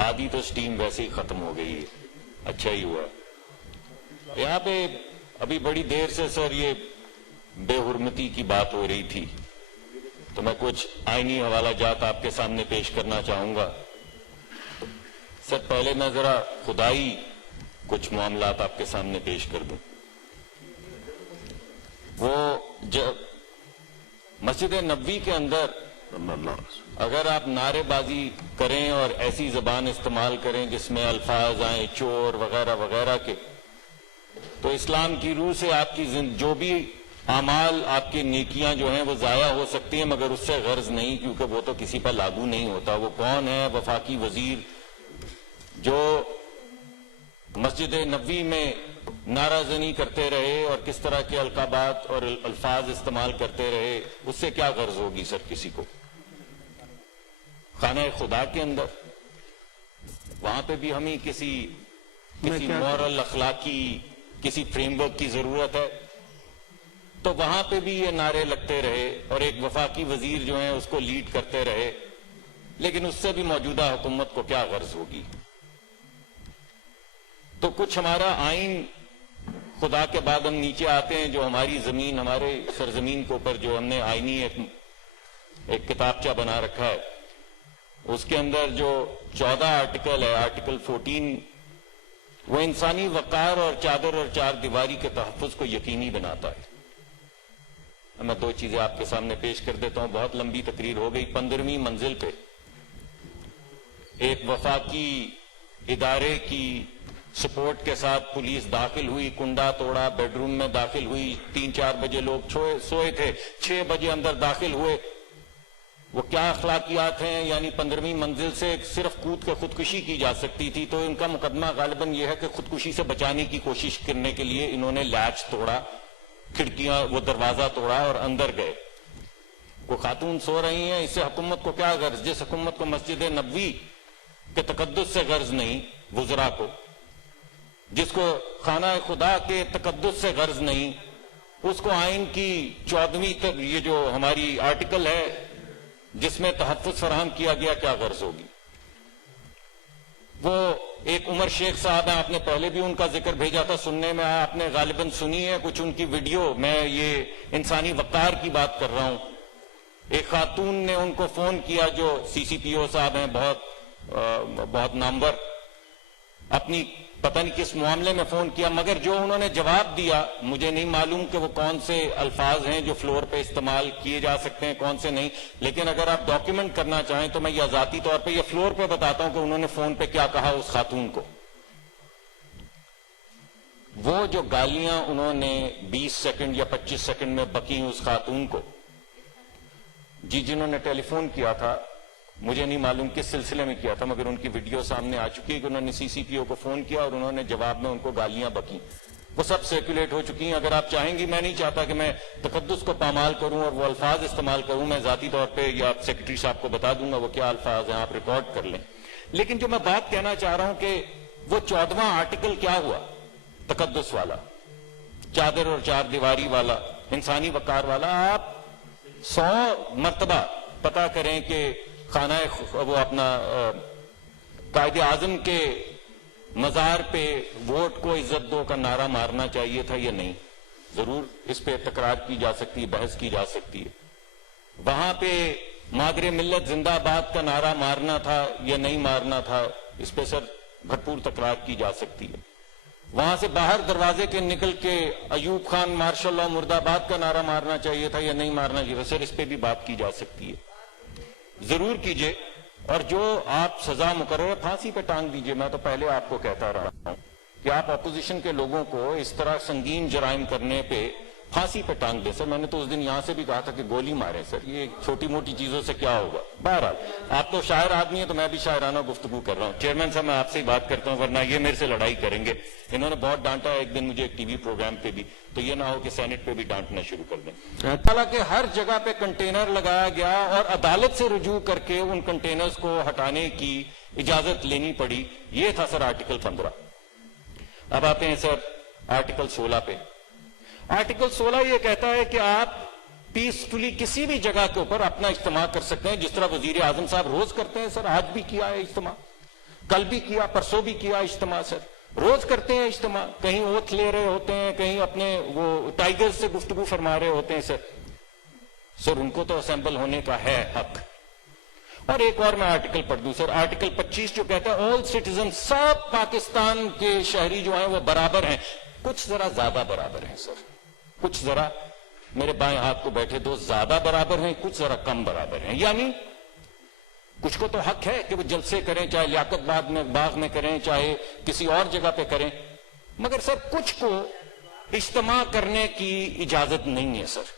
آدھی تو سٹیم ویسے ہی ختم ہو گئی ہے. اچھا ہی ہوا. یہاں پہ ابھی بڑی دیر سے سر یہ بے حرمتی کی بات ہو رہی تھی، تو میں کچھ آئینی حوالہ جات آپ کے سامنے پیش کرنا چاہوں گا. سر پہلے میں ذرا خدائی کچھ معاملات آپ کے سامنے پیش کر دوں. وہ جب مسجد نبوی کے اندر اگر آپ نعرے بازی کریں اور ایسی زبان استعمال کریں جس میں الفاظ آئیں چور وغیرہ وغیرہ کے، تو اسلام کی روح سے آپ کی جو بھی اعمال آپ کی نیکیاں جو ہیں وہ ضائع ہو سکتی ہیں، مگر اس سے غرض نہیں، کیونکہ وہ تو کسی پر لاگو نہیں ہوتا. وہ کون ہے؟ وفاقی وزیر جو مسجد نبوی میں نعرہ زنی کرتے رہے اور کس طرح کے القابات اور الفاظ استعمال کرتے رہے، اس سے کیا غرض ہوگی سر کسی کو؟ خانہ خدا کے اندر وہاں پہ بھی ہمیں کسی مورل اخلاقی کسی فریم ورک کی ضرورت ہے. تو وہاں پہ بھی یہ نعرے لگتے رہے اور ایک وفاقی وزیر جو ہیں اس کو لیڈ کرتے رہے، لیکن اس سے بھی موجودہ حکومت کو کیا غرض ہوگی؟ تو کچھ ہمارا آئین خدا کے بعد ہم نیچے آتے ہیں، جو ہماری زمین، ہمارے سرزمین کے اوپر جو ہم نے آئینی ایک کتابچہ بنا رکھا ہے، اس کے اندر جو 14 آرٹیکل ہے، آرٹیکل 14، وہ انسانی وقار اور چادر اور چار دیواری کے تحفظ کو یقینی بناتا ہے. میں دو چیزیں آپ کے سامنے پیش کر دیتا ہوں. بہت لمبی تقریر ہو گئی. 15ویں منزل پہ ایک وفاقی ادارے کی سپورٹ کے ساتھ پولیس داخل ہوئی، کنڈا توڑا، بیڈ روم میں داخل ہوئی. 3-4 بجے لوگ سوئے تھے، 6 بجے اندر داخل ہوئے. وہ کیا اخلاقیات ہیں؟ یعنی 15ویں منزل سے صرف کود کے خودکشی کی جا سکتی تھی، تو ان کا مقدمہ غالباً یہ ہے کہ خودکشی سے بچانے کی کوشش کرنے کے لیے انہوں نے لیچ توڑا، کھڑکیاں، وہ دروازہ توڑا اور اندر گئے. وہ خاتون سو رہی ہیں، اس سے حکومت کو کیا غرض؟ جس حکومت کو مسجد نبوی کے تقدس سے غرض نہیں، وزراء کو، جس کو خانہ خدا کے تقدس سے غرض نہیں، اس کو آئین کی 14ویں تک یہ جو ہماری آرٹیکل ہے جس میں تحفظ فراہم کیا گیا، کیا غرض ہوگی؟ وہ ایک عمر شیخ صاحب ہیں، آپ نے پہلے بھی ان کا ذکر بھیجا تھا، سننے میں آیا، آپ نے غالباً سنی ہے کچھ ان کی ویڈیو. میں یہ انسانی وقار کی بات کر رہا ہوں. ایک خاتون نے ان کو فون کیا جو سی سی پی او صاحب ہیں، بہت نامور، اپنی پتہ نہیں کس معاملے میں فون کیا، مگر جو انہوں نے جواب دیا، مجھے نہیں معلوم کہ وہ کون سے الفاظ ہیں جو فلور پہ استعمال کیے جا سکتے ہیں، کون سے نہیں، لیکن اگر آپ ڈاکیومنٹ کرنا چاہیں تو میں یہ ذاتی طور پہ یہ فلور پہ بتاتا ہوں کہ انہوں نے فون پہ کیا کہا اس خاتون کو. وہ جو گالیاں انہوں نے 20 سیکنڈ یا 25 سیکنڈ میں بکی اس خاتون کو، جنہوں نے ٹیلی فون کیا تھا، مجھے نہیں معلوم کس سلسلے میں کیا تھا، مگر ان کی ویڈیو سامنے آ چکی ہے کہ انہوں نے سی سی پی او کو فون کیا اور انہوں نے جواب میں ان کو گالیاں بکی. وہ سب سرکولیٹ ہو چکی ہیں. اگر آپ چاہیں گی، میں نہیں چاہتا کہ میں تقدس کو پامال کروں اور وہ الفاظ استعمال کروں، میں ذاتی طور پہ یا سیکرٹری صاحب کو بتا دوں گا وہ کیا الفاظ ہیں، آپ ریکارڈ کر لیں. لیکن جو میں بات کہنا چاہ رہا ہوں کہ وہ 14واں آرٹیکل کیا ہوا؟ تقدس والا، چادر اور چار دیواری والا، انسانی وقار والا. آپ 100 مرتبہ پتا کریں کہ خانہ وہ اپنا قائد اعظم کے مزار پہ ووٹ کو عزت دو کا نعرہ مارنا چاہیے تھا یا نہیں. ضرور اس پہ تکرار کی جا سکتی ہے، بحث کی جا سکتی ہے. وہاں پہ مادر ملت زندہ باد کا نعرہ مارنا تھا یا نہیں مارنا تھا، اس پہ سر بھرپور تکرار کی جا سکتی ہے. وہاں سے باہر دروازے کے نکل کے ایوب خان ماشاء اللہ مرد آباد کا نعرہ مارنا چاہیے تھا یا نہیں مارنا چاہیے تھا، سر اس پہ بھی بات کی جا سکتی ہے. ضرور کیجئے. اور جو آپ سزا مقرر پھانسی پہ ٹانگ دیجئے. میں تو پہلے آپ کو کہتا رہا ہوں کہ آپ اپوزیشن کے لوگوں کو اس طرح سنگین جرائم کرنے پہ پھانسی پہ ٹانگ دیں. سر میں نے تو اس دن یہاں سے بھی کہا تھا کہ گولی مارے. سر یہ چھوٹی موٹی چیزوں سے کیا ہوگا؟ بہرحال آپ تو شاعر آدمی ہیں تو میں بھی شاعرانہ گفتگو کر رہا ہوں. چیئرمین صاحب میں آپ سے ہی بات کرتا ہوں ورنہ یہ میرے سے لڑائی کریں گے. انہوں نے بہت ڈانٹا ہے ایک دن مجھے ایک ٹی وی پروگرام پہ بھی، تو یہ نہ ہو کہ سینٹ پہ بھی ڈانٹنا شروع کر دیں. حالانکہ ہر جگہ پہ کنٹینر لگایا گیا اور عدالت سے رجوع کر کے ان کنٹینرز کو ہٹانے کی اجازت لینی پڑی. یہ تھا سر آرٹیکل 15. اب آتے ہیں سر آرٹیکل 16 پہ. آرٹیکل 16 یہ کہتا ہے کہ آپ پیسفلی کسی بھی جگہ کے اوپر اپنا اجتماع کر سکتے ہیں، جس طرح وزیر اعظم صاحب روز کرتے ہیں. سر آج بھی کیا ہے اجتماع. کل بھی کیا, پرسوں بھی کیا اجتماع سر, روز کرتے ہیں اجتماع, کہیں اوتھ لے رہے ہوتے ہیں, کہیں اپنے وہ ٹائیگرز سے گفتگو فرما رہے ہوتے ہیں سر ان کو تو اسمبل ہونے کا ہے حق. اور ایک اور میں آرٹیکل پڑھ دوں سر, آرٹیکل 25 جو کہتا ہے آل سٹیزن, سب پاکستان کے شہری جو ہیں وہ برابر ہیں. کچھ ذرا زیادہ برابر ہیں سر, کچھ ذرا میرے بائیں ہاتھ کو بیٹھے دو زیادہ برابر ہیں, کچھ ذرا کم برابر ہیں. یعنی کچھ کو تو حق ہے کہ وہ جلسے کریں, چاہے لیاقت باغ میں کریں, چاہے کسی اور جگہ پہ کریں, مگر سر کچھ کو اجتماع کرنے کی اجازت نہیں ہے سر.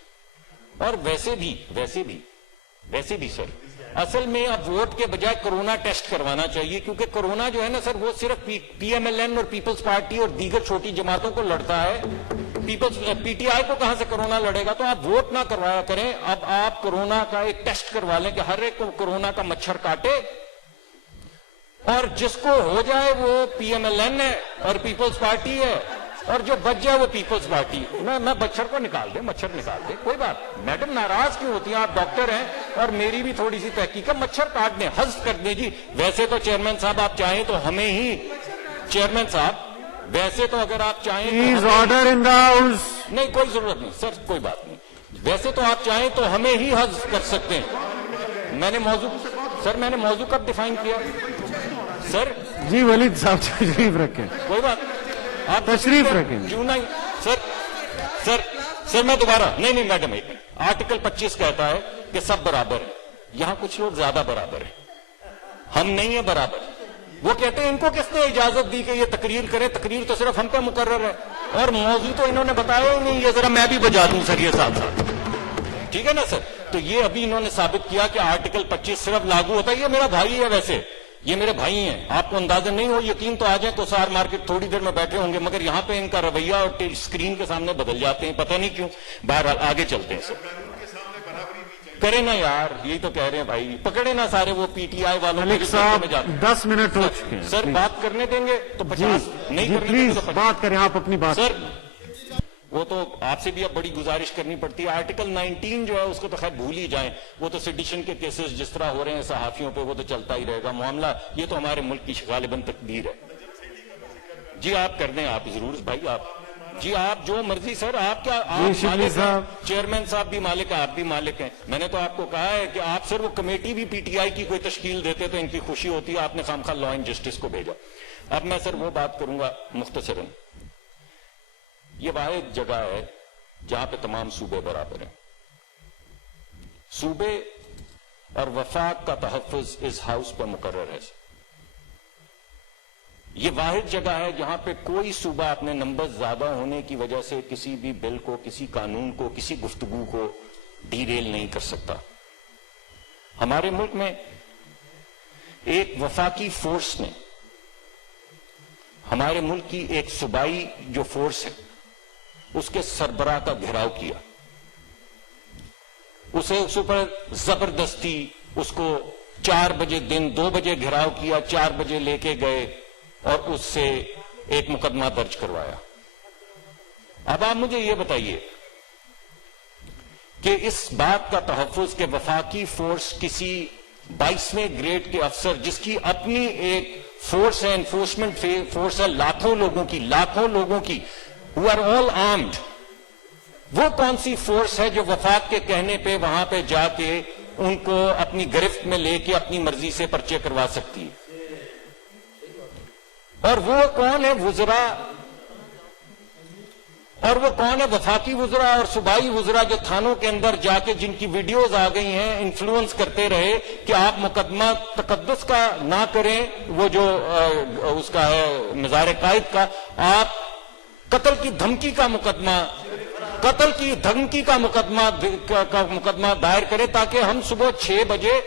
اور ویسے بھی سر اصل میں اب ووٹ کے بجائے کرونا ٹیسٹ کروانا چاہیے, کیونکہ کرونا جو ہے نا سر وہ صرف پی ایم ایل این اور پیپلز پارٹی اور دیگر چھوٹی جماعتوں کو لڑتا ہے. پی ٹی آئی کو کہاں سے کرونا لڑے گا؟ تو آپ ووٹ نہ کروایا کریں, اب آپ کرونا کا ایک ٹیسٹ کروا لیں کہ ہر ایک کو کرونا کا مچھر کاٹے, اور جس کو ہو جائے وہ پی ایم ایل این ہے اور پیپلز پارٹی ہے, اور جو بچ جائے وہ پیپلز پارٹی. میں مچھر کو نکال دے, مچھر نکال دے, کوئی بات. میڈم ناراض کیوں ہوتی ہیں؟ آپ ڈاکٹر ہیں اور میری بھی تھوڑی سی تحقیق ہے, مچھر کاٹ دیں, حذف کر دیں جی. ویسے تو چیئرمین صاحب آپ چاہیں تو ہمیں ہی, چیئرمین صاحب ویسے تو اگر آپ چاہیں آرڈر ان دا ہاؤس. نہیں, کوئی ضرورت نہیں سر, کوئی بات نہیں. ویسے تو آپ چاہیں تو ہمیں ہی حذف کر سکتے ہیں. میں نے موضوع کب ڈیفائن کیا سر؟ جی ولید صاحب تشریف رکھیں, کوئی بات آپ تشریف رکھیں. کیوں نہیں سر میں دوبارہ نہیں میڈم, ایک منٹ. آرٹیکل 25 کہتا ہے کہ سب برابر ہیں. یہاں کچھ لوگ زیادہ برابر ہیں, ہم نہیں ہیں برابر. وہ کہتے ہیں ان کو کس نے اجازت دی کہ یہ تقریر کریں؟ تقریر تو صرف ہم پہ مقرر ہے, اور موضوع تو انہوں نے بتایا ہی نہیں. یہ ذرا میں بھی بجا دوں سر یہ ساتھ, ٹھیک ہے نا سر؟ تو یہ ابھی انہوں نے ثابت کیا کہ آرٹیکل 25 صرف لاگو ہوتا ہے. یہ میرا بھائی ہے, ویسے یہ میرے بھائی ہیں, آپ کو اندازہ نہیں ہو, یقین تو آ جائیں تو سار مارکیٹ تھوڑی دیر میں بیٹھے ہوں گے, مگر یہاں پہ ان کا رویہ اور اسکرین کے سامنے بدل جاتے ہیں, پتہ نہیں کیوں. بہرحال آگے چلتے ہیں سر. کریں نا یار, یہی تو کہہ رہے ہیں بھائی, پکڑے نا سارے وہ پی ٹی آئی والوں ملک صاحب 10 منٹ ہو چکے ہیں سر. بات کرنے دیں گے تو 50, نہیں کرنے دیں گے تو 50. بات کریں آپ اپنی بات سر. وہ تو آپ سے بھی اب بڑی گزارش کرنی پڑتی ہے. آرٹیکل 19 جو ہے اس کو تو خیر بھول ہی جائیں, وہ تو سیڈیشن کے کیسز جس طرح ہو رہے ہیں صحافیوں پہ, وہ تو چلتا ہی رہے گا معاملہ. یہ تو ہمارے ملک کی غالباً تقدیر ہے. جی آپ کر دیں, آپ ضرور بھائی, آپ جی آپ جو مرضی سر. آپ کیا آپ مالک ہیں, چیئرمین صاحب بھی مالک ہیں, آپ بھی مالک ہیں. میں نے تو آپ کو کہا ہے کہ آپ سر وہ کمیٹی بھی پی ٹی آئی کی کوئی تشکیل دیتے تو ان کی خوشی ہوتی ہے. آپ نے خامخواہ لا اینڈ جسٹس کو بھیجا. اب میں سر وہ بات کروں گا مختصراً. یہ واحد جگہ ہے جہاں پہ تمام صوبے برابر ہیں. صوبے اور وفاق کا تحفظ اس ہاؤس پہ مقرر ہے. یہ واحد جگہ ہے جہاں پہ کوئی صوبہ اپنے نمبر زیادہ ہونے کی وجہ سے کسی بھی بل کو, کسی قانون کو, کسی گفتگو کو ڈیریل نہیں کر سکتا. ہمارے ملک میں ایک وفاقی فورس نے ہمارے ملک کی ایک صوبائی جو فورس ہے اس کے سربراہ کا گھیراؤ کیا. اسے اس پر زبردستی اس کو 4 بجے دن 2 بجے گھیراؤ کیا, 4 بجے لے کے گئے اور اس سے ایک مقدمہ درج کروایا. اب آپ مجھے یہ بتائیے کہ اس بات کا تحفظ کہ وفاقی فورس کسی 22ویں گریڈ کے افسر جس کی اپنی ایک فورس ہے, انفورسمنٹ فورس ہے, لاکھوں لوگوں کی who are all armed, وہ کون سی فورس ہے جو وفاق کے کہنے پہ وہاں پہ جا کے ان کو اپنی گرفت میں لے کے اپنی مرضی سے پرچے کروا سکتی ہے؟ اور وہ کون ہے وزراء, اور وہ کون ہے وفاقی وزراء اور صوبائی وزراء جو تھانوں کے اندر جا کے جن کی ویڈیوز آ گئی ہیں انفلوئنس کرتے رہے کہ آپ مقدمہ تقدس کا نہ کریں, وہ جو اس کا ہے مزار قائد کا, آپ قتل کی دھمکی کا مقدمہ دائر کریں تاکہ ہم صبح 6 بجے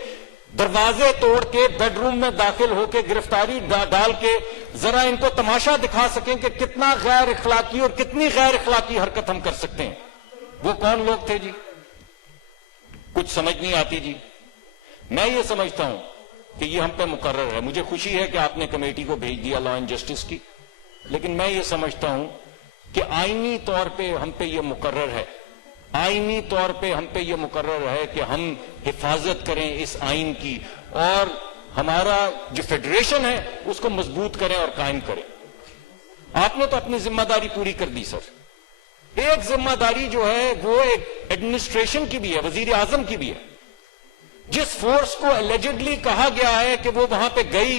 دروازے توڑ کے بیڈ روم میں داخل ہو کے گرفتاری ڈال کے ذرا ان کو تماشا دکھا سکیں کہ کتنا غیر اخلاقی اور کتنی غیر اخلاقی حرکت ہم کر سکتے ہیں. وہ کون لوگ تھے جی؟ کچھ سمجھ نہیں آتی جی. میں یہ سمجھتا ہوں کہ یہ ہم پہ مقرر ہے. مجھے خوشی ہے کہ آپ نے کمیٹی کو بھیج دیا لا اینڈ جسٹس کی, لیکن میں یہ سمجھتا ہوں کہ آئینی طور پہ ہم پہ یہ مقرر ہے, آئینی طور پہ ہم پہ یہ مقرر ہے کہ ہم حفاظت کریں اس آئین کی, اور ہمارا جو فیڈریشن ہے اس کو مضبوط کریں اور قائم کریں. آپ نے تو اپنی ذمہ داری پوری کر دی سر. ایک ذمہ داری جو ہے وہ ایک ایڈمنسٹریشن کی بھی ہے, وزیر اعظم کی بھی ہے. جس فورس کو اللیجڈلی کہا گیا ہے کہ وہ وہاں پہ گئی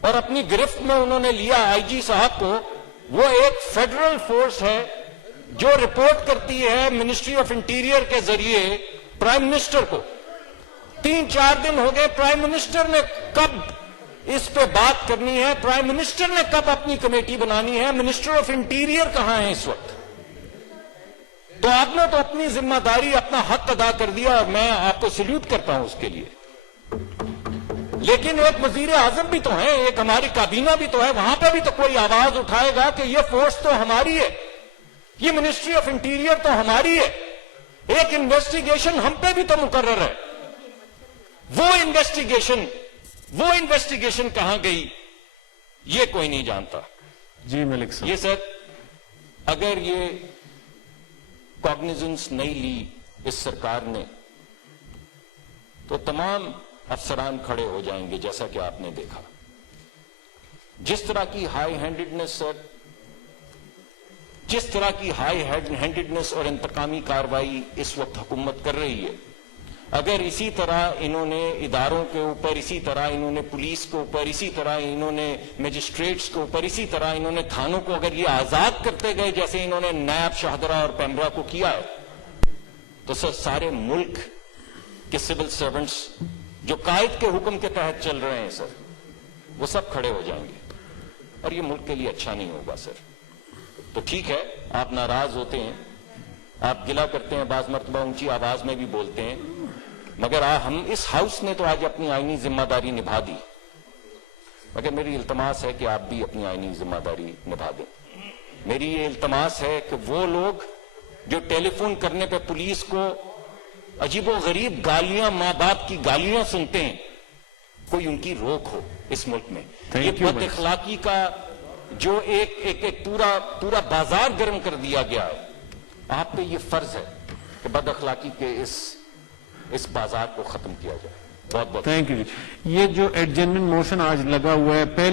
اور اپنی گرفت میں انہوں نے لیا آئی جی صاحب کو, وہ ایک فیڈرل فورس ہے جو رپورٹ کرتی ہے منسٹری آف انٹیریئر کے ذریعے پرائم منسٹر کو. 3-4 دن ہو گئے, پرائم منسٹر نے کب اس پہ بات کرنی ہے, پرائم منسٹر نے کب اپنی کمیٹی بنانی ہے, منسٹر آف انٹیریئر کہاں ہے اس وقت؟ تو آپ نے تو اپنی ذمہ داری, اپنا حق ادا کر دیا اور میں آپ کو سلیوٹ کرتا ہوں اس کے لیے. لیکن ایک وزیر اعظم بھی تو ہے, ایک ہماری کابینہ بھی تو ہے, وہاں پہ بھی تو کوئی آواز اٹھائے گا کہ یہ فورس تو ہماری ہے, یہ منسٹری آف انٹیریئر تو ہماری ہے, ایک انویسٹیگیشن ہم پہ بھی تو مقرر ہے. وہ انویسٹیگیشن کہاں گئی یہ کوئی نہیں جانتا. جی ملک صاحب. یہ سر اگر یہ کاگنیزنس نہیں لی اس سرکار نے تو تمام افسران کھڑے ہو جائیں گے, جیسا کہ آپ نے دیکھا. جس طرح کی ہائی ہینڈڈنس سر, جس طرح کی ہائی ہینڈڈنس اور انتقامی کاروائی اس وقت حکومت کر رہی ہے, اگر اسی طرح انہوں نے اداروں کے اوپر, اسی طرح انہوں نے پولیس کے اوپر, اسی طرح انہوں نے مجسٹریٹس کے اوپر, اسی طرح انہوں نے تھانوں کو اگر یہ آزاد کرتے گئے جیسے انہوں نے نیب, شاہدرہ اور پیمرا کو کیا ہے, تو سر سارے ملک کے سول سرونٹس جو قائد کے حکم کے تحت چل رہے ہیں سر, وہ سب کھڑے ہو جائیں گے اور یہ ملک کے لیے اچھا نہیں ہوگا سر. تو ٹھیک ہے, آپ ناراض ہوتے ہیں, آپ گلہ کرتے ہیں, بعض مرتبہ اونچی آواز میں بھی بولتے ہیں, مگر ہم اس ہاؤس نے تو آج اپنی آئینی ذمہ داری نبھا دی. مگر میری التماس ہے کہ آپ بھی اپنی آئینی ذمہ داری نبھا دیں. میری یہ التماس ہے کہ وہ لوگ جو ٹیلی فون کرنے پہ پولیس کو عجیب و غریب گالیاں, ماں باپ کی گالیاں سنتے ہیں, کوئی ان کی روک ہو اس ملک میں. یہ بد اخلاقی کا جو ایک پورا بازار گرم کر دیا گیا ہے, آپ پہ یہ فرض ہے کہ بد اخلاقی کے اس بازار کو ختم کیا جائے. بہت بہت تھینک یو. یہ جو ایڈجرنمنٹ موشن آج لگا ہوا ہے, پہلے